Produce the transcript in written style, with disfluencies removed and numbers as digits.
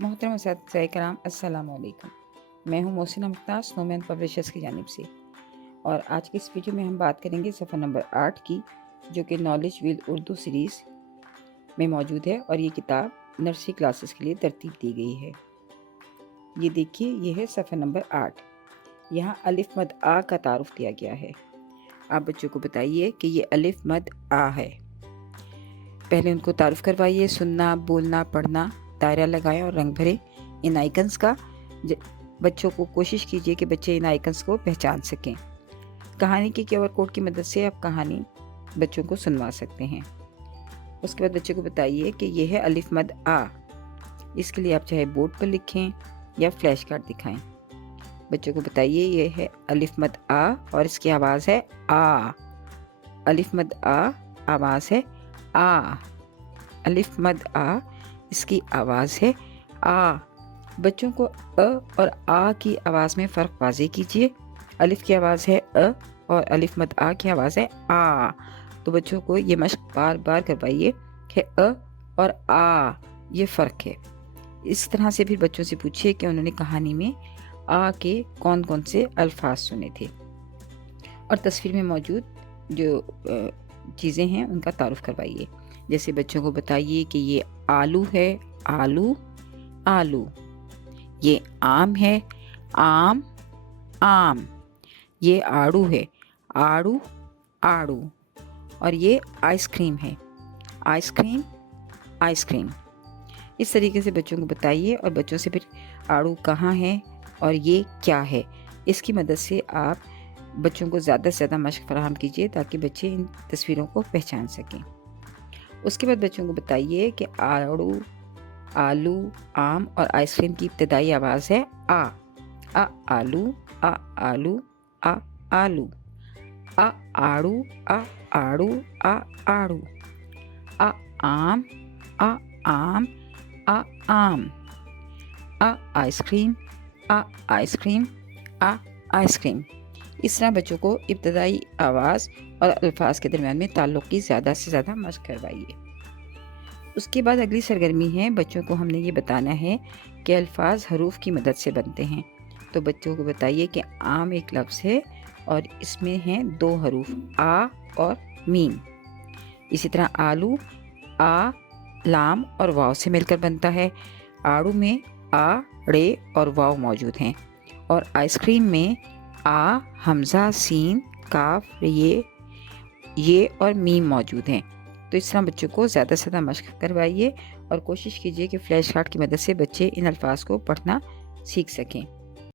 मोहतरम असातिज़ाए कराम, अस्सलाम वालेकुम। मैं हूँ मोहसिना मुख्तार, स्नोमैन पब्लिशर्स की जानिब से, और आज की इस वीडियो में हम बात करेंगे सफ़ा नंबर 8 की, जो कि नॉलेज विद उर्दू सीरीज़ में मौजूद है। और ये किताब नर्सरी क्लासेस के लिए तरतीब दी गई है। ये देखिए, ये है सफ़ा नंबर 8। यहाँ अलिफ मद आ का तारुफ दिया गया है। आप बच्चों को बताइए कि ये अलिफ मद आ है। पहले उनको तारुफ करवाइए। सुनना, बोलना, पढ़ना, दायरा लगाएं और रंग भरे इन आइकन्स का। बच्चों को कोशिश कीजिए कि बच्चे इन आइकन्स को पहचान सकें। कहानी के QR कोड की मदद से आप कहानी बच्चों को सुनवा सकते हैं। उसके बाद बच्चों को बताइए कि यह है अलिफ मद आ। इसके लिए आप चाहे बोर्ड पर लिखें या फ्लैश कार्ड दिखाएं। बच्चों को बताइए यह है अलिफ मद आ और इसकी आवाज़ है आ। अलिफ मद आ, आवाज़ है आ। अलिफ मद आ, इसकी आवाज़ है आ। बच्चों को अ और आ की आवाज़ में फ़र्क वाज़े कीजिए। अलिफ की आवाज़ है अ और अलिफ मद आ की आवाज़ है आ। तो बच्चों को ये मश्क बार बार करवाइए कि अ और आ ये फ़र्क है। इस तरह से फिर बच्चों से पूछिए कि उन्होंने कहानी में आ के कौन कौन से अल्फाज सुने थे, और तस्वीर में मौजूद जो चीज़ें हैं उनका तारुफ करवाइए। जैसे बच्चों को बताइए कि ये आलू है, आलू आलू। ये आम है, आम आम। ये आड़ू है, आड़ू आड़ू। और ये आइसक्रीम है, आइसक्रीम आइसक्रीम। इस तरीके से बच्चों को बताइए, और बच्चों से फिर आड़ू कहाँ है और ये क्या है, इसकी मदद से आप बच्चों को ज़्यादा से ज़्यादा मशक फराहम कीजिए ताकि बच्चे इन तस्वीरों को पहचान सकें। उसके बाद बच्चों को बताइए कि आड़ू, आलू, आम और आइसक्रीम की इब्तदाई आवाज़ है आ। आलू, आलू, आलू। आड़ू, आड़ू, आड़ू। आम, आम, आम। Ice cream, ice cream, ice cream. इस तरह बच्चों को इब्तदाई आवाज़ और अल्फाज के दरमियान में ताल्लुक़ की ज़्यादा से ज़्यादा मशक करवाइए। उसके बाद अगली सरगर्मी है, बच्चों को हमने ये बताना है कि अल्फाज हरूफ की मदद से बनते हैं। तो बच्चों को बताइए कि आम एक लफ्ज़ है और इसमें हैं 2 हरूफ, आ और मीम। इसी तरह आलू आ, लाम और वाव से मिलकर बनता है। आड़ू में आ, रे और वाव मौजूद हैं। और आइसक्रीम में आ, हमज़ा, सीन, काफ, ये और मीम मौजूद हैं। तो इस तरह बच्चों को ज़्यादा से ज़्यादा मशक करवाइए और कोशिश कीजिए कि फ्लैश कार्ड की मदद से बच्चे इन अल्फाज को पढ़ना सीख सकें।